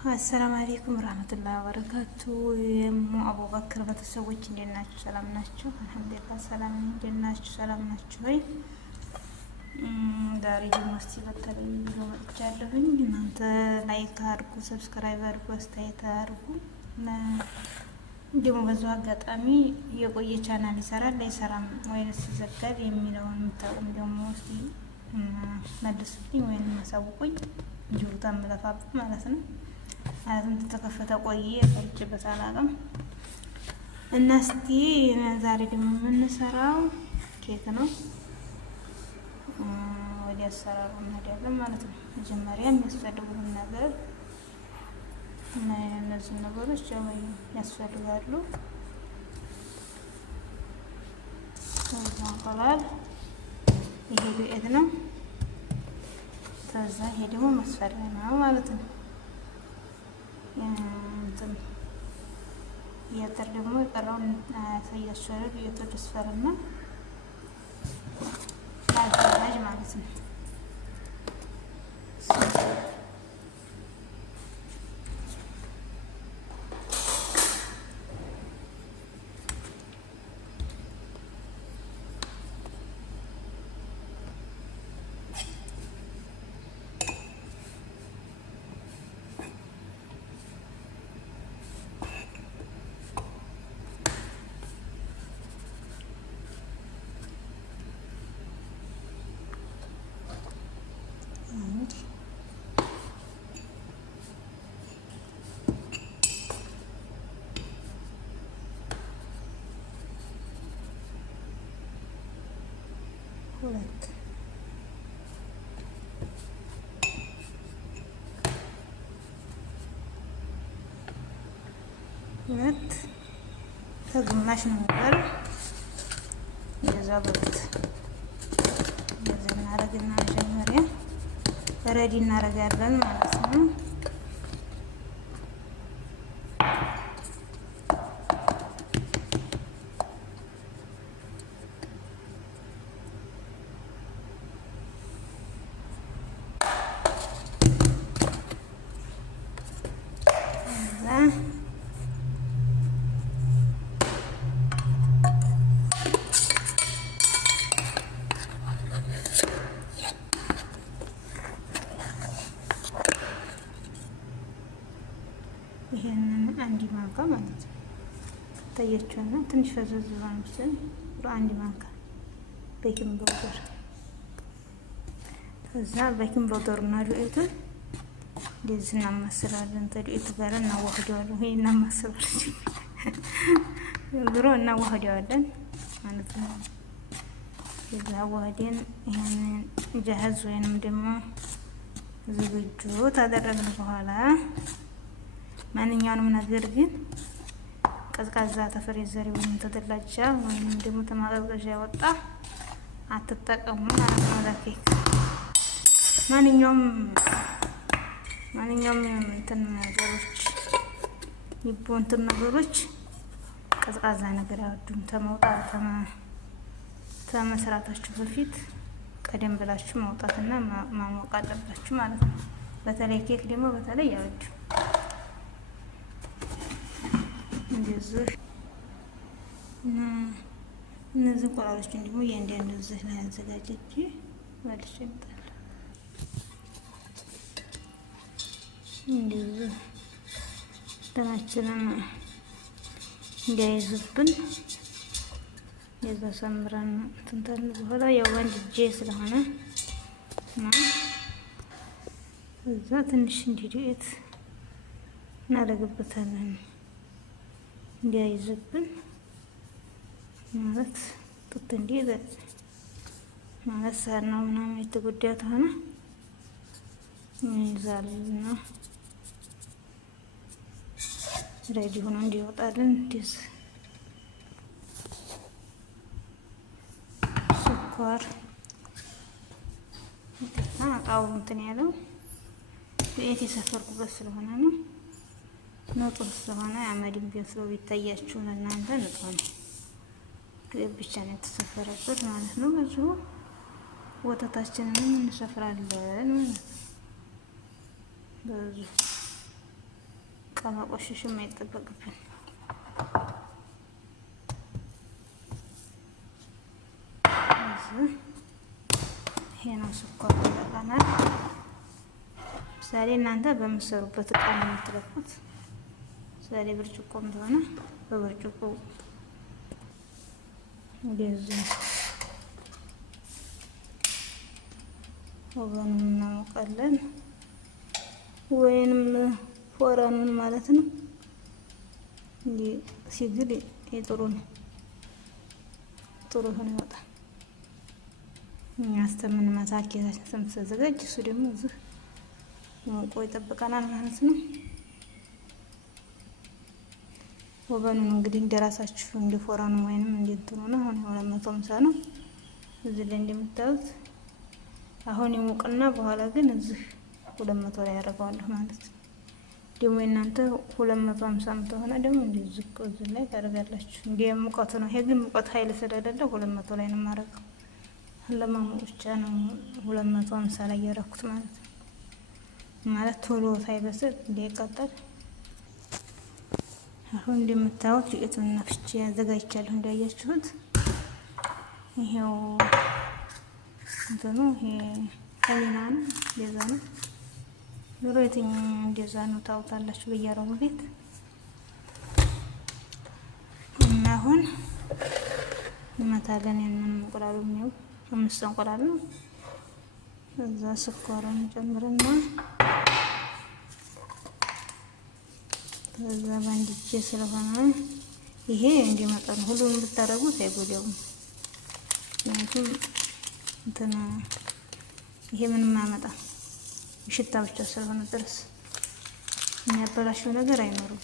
አሰላሙ አለይኩም ወራህመቱላሂ ወበረካቱ። የሙ አቡበክር ቤተሰቦች እንዴት ናችሁ? ሰላም ናችሁ? አልሐምዱሊላህ ሰላም ነኝ። እንዴት ናችሁ? ሰላም ናችሁ ወይ? ዛሬ ደግሞ እስቲ በተለይ ቪዲዮ መጥቻለሁኝ። እናንተ ላይክ አድርጉ፣ ሰብስክራይብ አድርጉ፣ አስተያየት አድርጉ። ደግሞ በዛው አጋጣሚ የቆየ ቻናል ይሰራል አይሰራም ወይስ ይዘጋል የሚለውን የምታውቁም ደግሞ እስቲ መልሱልኝ ወይም አሳውቁኝ። እንዲሁ ታምለፋብኝ ማለት ነው። አሁን ተከፈተ ቆየ ፈርጭበት አላውቅም። እና እስቲ ዛሬ ደግሞ የምንሰራው ኬክ ነው። ወዲያ አሰራሩ እንሄዳለን ማለት ነው። መጀመሪያ የሚያስፈልጉን ነገር እና እነዚህ ነገሮች ያስፈልጋሉ። እንቁላል፣ ይሄ ዱቄት ነው። ከዛ ይሄ ደግሞ መስፈሪያ ነው ማለት ነው። የጥር ደግሞ የቀረውን ያሳያችኋለሁ። የጥር ስፈርና ላዘጋጅ ማለት ነው። ሁለት ከግማሽ ነው የሚባለው። እንደዛ በሉት። እንደዚህ እናደርግና መጀመሪያ ረዲ እናደርጋለን ማለት ነው። ይሄንን አንድ ማንካ ማለት ነው ታያችሁና ትንሽ ፈዘዝ ብሏል መሰለኝ። አንድ ማንካ ቤኪንግ ፓውደር፣ ከዛ ቤኪንግ ፓውደር እና ዱቄቱን እንደዚህ እናማስላለን። ተዱቄቱ ጋር እናዋህደዋለን። ይሄ እናማስላለን ድሮ እናዋህደዋለን ማለት ነው። ከዛ ዋህደን ይሄንን ጀሀዝ ወይንም ደግሞ ዝግጁ ታደረግን በኋላ ማንኛውንም ነገር ግን ቀዝቃዛ ተፍሪዘር ወይም ተደላጃ ወይም ደግሞ ተማቀዝቀዣ ያወጣ አትጠቀሙ ማለት ነው። ለኬክ ማንኛውም እንትን ነገሮች ይቦንትን ነገሮች ቀዝቃዛ ነገር አይወዱም። ተመስራታችሁ በፊት ቀደም ብላችሁ ማውጣትና ማሞቅ አለባችሁ ማለት ነው። በተለይ ኬክ ደግሞ በተለይ ያወዱ እንደዚህ እነዚህ እንቁላሎች ደግሞ እያንዳንዱ እዚህ ላይ አዘጋጅቼ መልሼ እመጣለሁ። እንደዚህ ደናችንን እንዳይዙብን የዛ ሰምረን ትንተን በኋላ ያው በአንድ እጄ ስለሆነ እዛ ትንሽ እንዲዱቄት እናደርግበታለን እንዲያይዝብን ማለት ጥጥ እንዲህ ማለት ሳር ነው ምናምን የተጎዳ ተሆነ ይዛልና ሬዲ ሆኖ እንዲወጣልን እንደዚህ ስኳር እቃው እንትን ያለው ቤት የሰፈርኩበት ስለሆነ ነው። ንጹህ ስለሆነ አመድም ቢወስዶ ቢታያችሁ ለእናንተ ንጹህ ነው። ግብ ብቻ ነው የተሰፈረበት ማለት ነው። ብዙ ወተታችንን እንሰፍራለን ማለት ነው። ብዙ ከመቆሸሽም አይጠበቅብን። ይሄ ነው ስኳር ይበቃናል። ምሳሌ እናንተ በምትሰሩበት እቃ ነው የምትለኩት። ምሳሌ ብርጭቆም ተሆነ በብርጭቆ እንደዚህ ወገኑን እናሞቃለን፣ ወይንም ፎረኑን ማለት ነው። እንዲህ ሲግል የጥሩ ነው፣ ጥሩ ሆኖ ይወጣል። እኛ አስተምንመታ ኬታችን ስንዘጋጅ እሱ ደግሞ እዚህ ሞቆ ይጠብቀናል ማለት ነው። ወገኑን እንግዲህ እንደራሳችሁ እንደ ፎረኑ ወይንም እንደ እንትኑ ነው። አሁን 250 ነው እዚህ ላይ እንደምታዩት። አሁን ይሞቅና በኋላ ግን እዚህ 200 ላይ ያደርገዋለሁ ማለት ነው። ደግሞ እናንተ 250 ተሆነ ደግሞ እንደዚህ እዚህ ላይ ታደርጋላችሁ። እንደ ሙቀቱ ነው። ይሄ ግን ሙቀት ኃይል ስለሌለ 200 ላይ ነው የማደርገው። ለማሞቅ ብቻ ነው 250 ላይ ያደረኩት ማለት ነው። ማለት ቶሎ ሳይበስል እንዳይቃጠል። አሁን እንደምታዩት ዱቄቱን ነፍቼ አዘጋጅቻለሁ እንዳያችሁት። ይሄው እንትኑ ይሄ ከሚና ነው፣ እንደዛ ነው። ዶሮ የትኛው እንደዛ ነው ታውታላችሁ በየአረቡ ቤት። እና አሁን እንመታለን። ያንን እንቁላሉ ነው 5 እንቁላል ነው። እዛ ስኳሩን ጨምርና ከዛ ባንድ እጄ ስለሆነ ይሄ እንዲመጣ ነው። ሁሉንም ብታረጉት አይጎዳውም። ምክንያቱም እንትና ይሄ ምንም አያመጣም፣ ሽታ ብቻ ስለሆነ ድረስ የሚያበላሸው ነገር አይኖርም።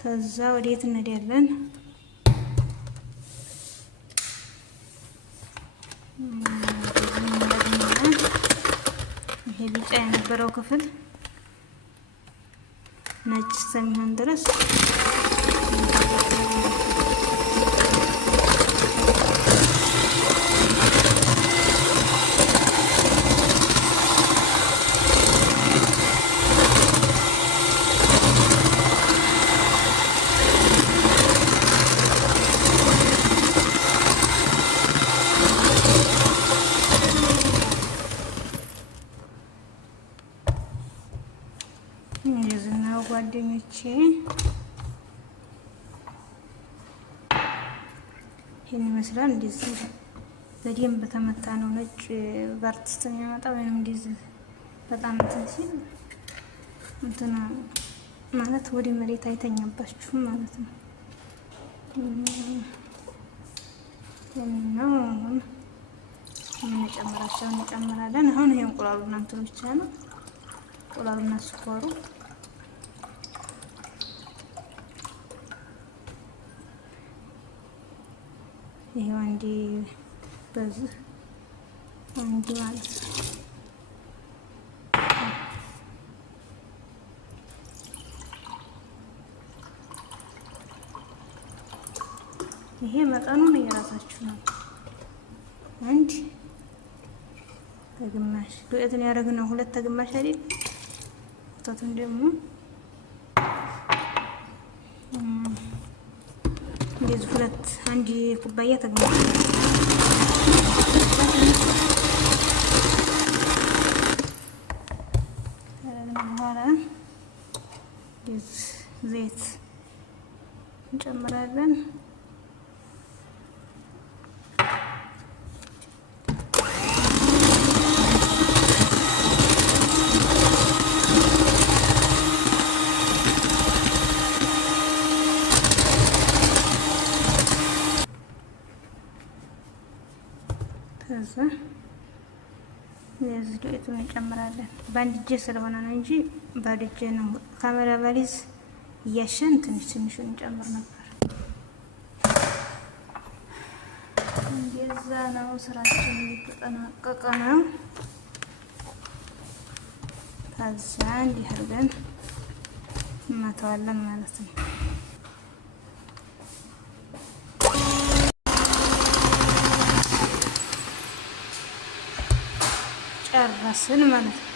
ከዛ ወዴት እንሄዳለን? ይሄ ቢጫ የነበረው ክፍል ነጭ እስከሚሆን ድረስ የዝናው ጓደኞቼ ይሄን ይመስላል። እንደዚህ በደንብ ተመታ ነው። ነጭ በአርቲስት የሚያመጣ ወይንም እንደዚህ በጣም እንትን ሲል እንትና ማለት ወደ መሬት አይተኛባችሁም ማለት ነው። ነው የምንጨምራቸውን እንጨምራለን። አሁን ይሄ እንቁላሉ እናንተ ብቻ ነው። እንቁላሉና ስኳሩ ይሄው አንዲ በዚህ አንዲ ማለት ነው። ይሄ መጠኑን የራሳችሁ ነው። አንድ ተግማሽ ዱቄቱን ያደረግነው 2 ተግማሽ አይደል? ወተቱን ደግሞ እንደዚህ 2 አንድ ኩባያ ተግማሽ በኋላ ዘይት እንጨምራለን። ከዛ የዚህ ዱቄቱን እንጨምራለን። በአንድ እጄ ስለሆነ ነው እንጂ ባዶ እጄ ነው ካሜራ ባሊዝ እያሸን ትንሽ ትንሹን እንጨምር ነበር። እንደዛ ነው ስራችን እየተጠናቀቀ ነው። ከዛ እንዲህ አድርገን እንመታዋለን ማለት ነው። ጨረስን ማለት ነው።